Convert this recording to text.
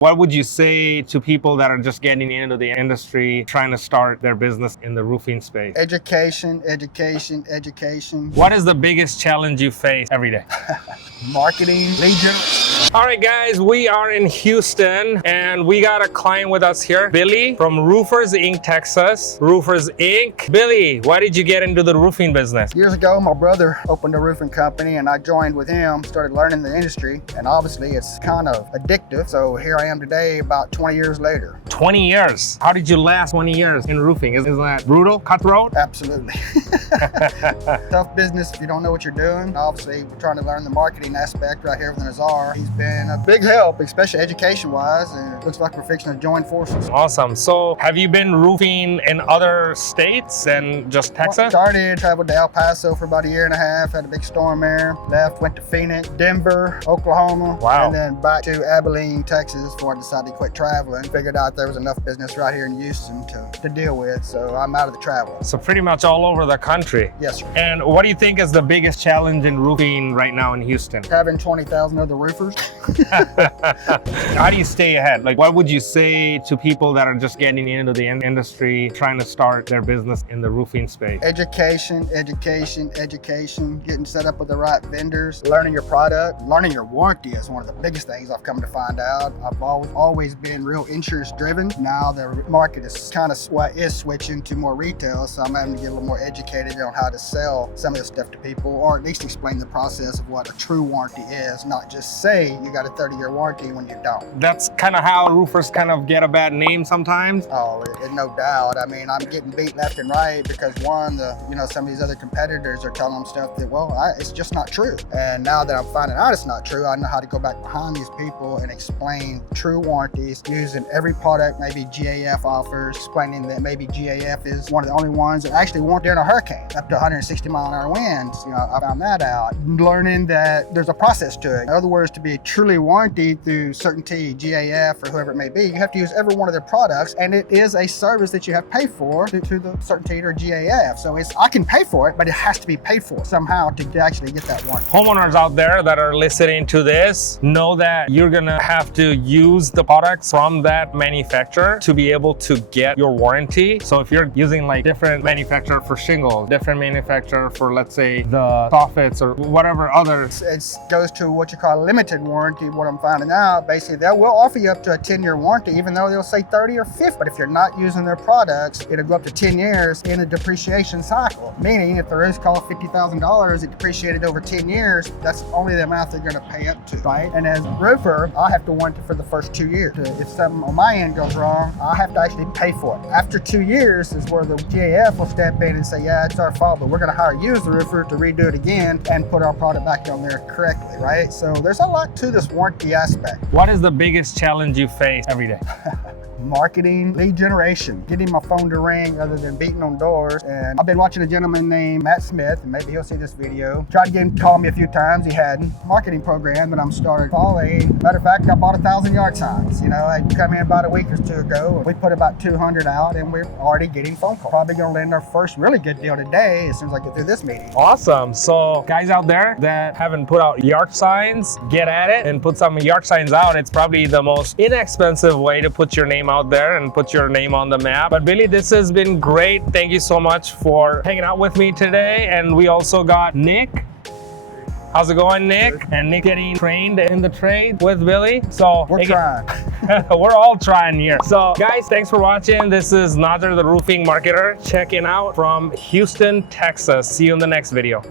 What would you say to people that are just getting into the industry, trying to start their business in the roofing space? Education, education, education. What is the biggest challenge you face every day? Marketing, lead generation. All right, guys, we are in Houston and we got a client with us here, Billy from Roofers Inc. Texas. Roofers Inc. Billy, why did you get into the roofing business? Years ago, my brother opened a roofing company and I joined with him, started learning the industry, and obviously it's kind of addictive. So here I am today, about 20 years later. 20 years. How did you last 20 years in roofing? Isn't that brutal, cutthroat? Absolutely. Tough business if you don't know what you're doing. Obviously, we're trying to learn the marketing aspect right here with Nazar. He's been a big help, especially education-wise, and it looks like we're fixing to join forces. Awesome. So have you been roofing in other states than just Texas? Started, traveled to El Paso for about a year and a half, had a big storm there, left, went to Phoenix, Denver, Oklahoma, Wow. And then back to Abilene, Texas before I decided to quit traveling. Figured out there was enough business right here in Houston to deal with, so I'm out of the travel. So pretty much all over the country. Yes, sir. And what do you think is the biggest challenge in roofing right now in Houston? Having 20,000 other roofers. How do you stay ahead? Like, what would you say to people that are just getting into the industry, trying to start their business in the roofing space? Education, education, education, getting set up with the right vendors, learning your product, learning your warranty is one of the biggest things I've come to find out. I've always been real insurance driven. Now the market is kind of switching to more retail, so I'm having to get a little more educated on how to sell some of this stuff to people, or at least explain the process of what a true warranty is, not just say you got a 30-year warranty when you don't. That's kind of how roofers kind of get a bad name sometimes. Oh, no doubt. I mean, I'm getting beat left and right because one, some of these other competitors are telling them stuff that, it's just not true. And now that I'm finding out it's not true, I know how to go back behind these people and explain true warranties using every product maybe GAF offers, explaining that maybe GAF is one of the only ones that actually warrant during a hurricane, up to 160-mile-an-hour winds. I found that out. Learning that there's a process to it. In other words, to be truly warranted through Certainty, GAF, or whoever it may be, you have to use every one of their products, and it is a service that you have to pay for to the Certainty or GAF. So I can pay for it, but it has to be paid for somehow to actually get that warranty. Homeowners out there that are listening to this know that you're gonna have to use the products from that manufacturer to be able to get your warranty. So if you're using like different manufacturer for shingles, different manufacturer for, let's say, the soffits or whatever others. It goes to what you call a limited warranty. What I'm finding out, basically, they will offer you up to a 10-year warranty, even though they'll say 30 or 50. But if you're not using their products, it'll go up to 10 years in a depreciation cycle. Meaning, if the roof cost $50,000, it depreciated over 10 years, that's only the amount they're gonna pay up to, right? And as a roofer, I have to warranty for the first 2 years. If something on my end goes wrong, I have to actually pay for it. After 2 years is where the GAF will step in and say, yeah, it's our fault, but we're gonna hire you as the roofer to redo it again and put our product back on there correctly, right? So there's a lot to this warranty aspect. What is the biggest challenge you face every day? Marketing, lead generation, getting my phone to ring other than beating on doors. And I've been watching a gentleman named Matt Smith, and maybe he'll see this video. Tried to get him to call me a few times. He hadn't. Marketing program that I'm started following. Matter of fact, I bought 1,000-yard signs. I'd come in about a week or two ago. We put about 200 out, and we're already getting phone calls. Probably gonna land our first really good deal today as soon as I get through this meeting. Awesome. So guys out there that haven't put out yard signs, get at it and put some yard signs out. It's probably the most inexpensive way to put your name out there and put your name on the map. But Billy, this has been great. Thank you so much for hanging out with me today. And we also got Nick. How's it going, Nick? And Nick getting trained in the trade with Billy. So We're trying. we're all trying here. So guys, thanks for watching. This is Nazar, the roofing marketer, checking out from Houston, Texas. See you in the next video.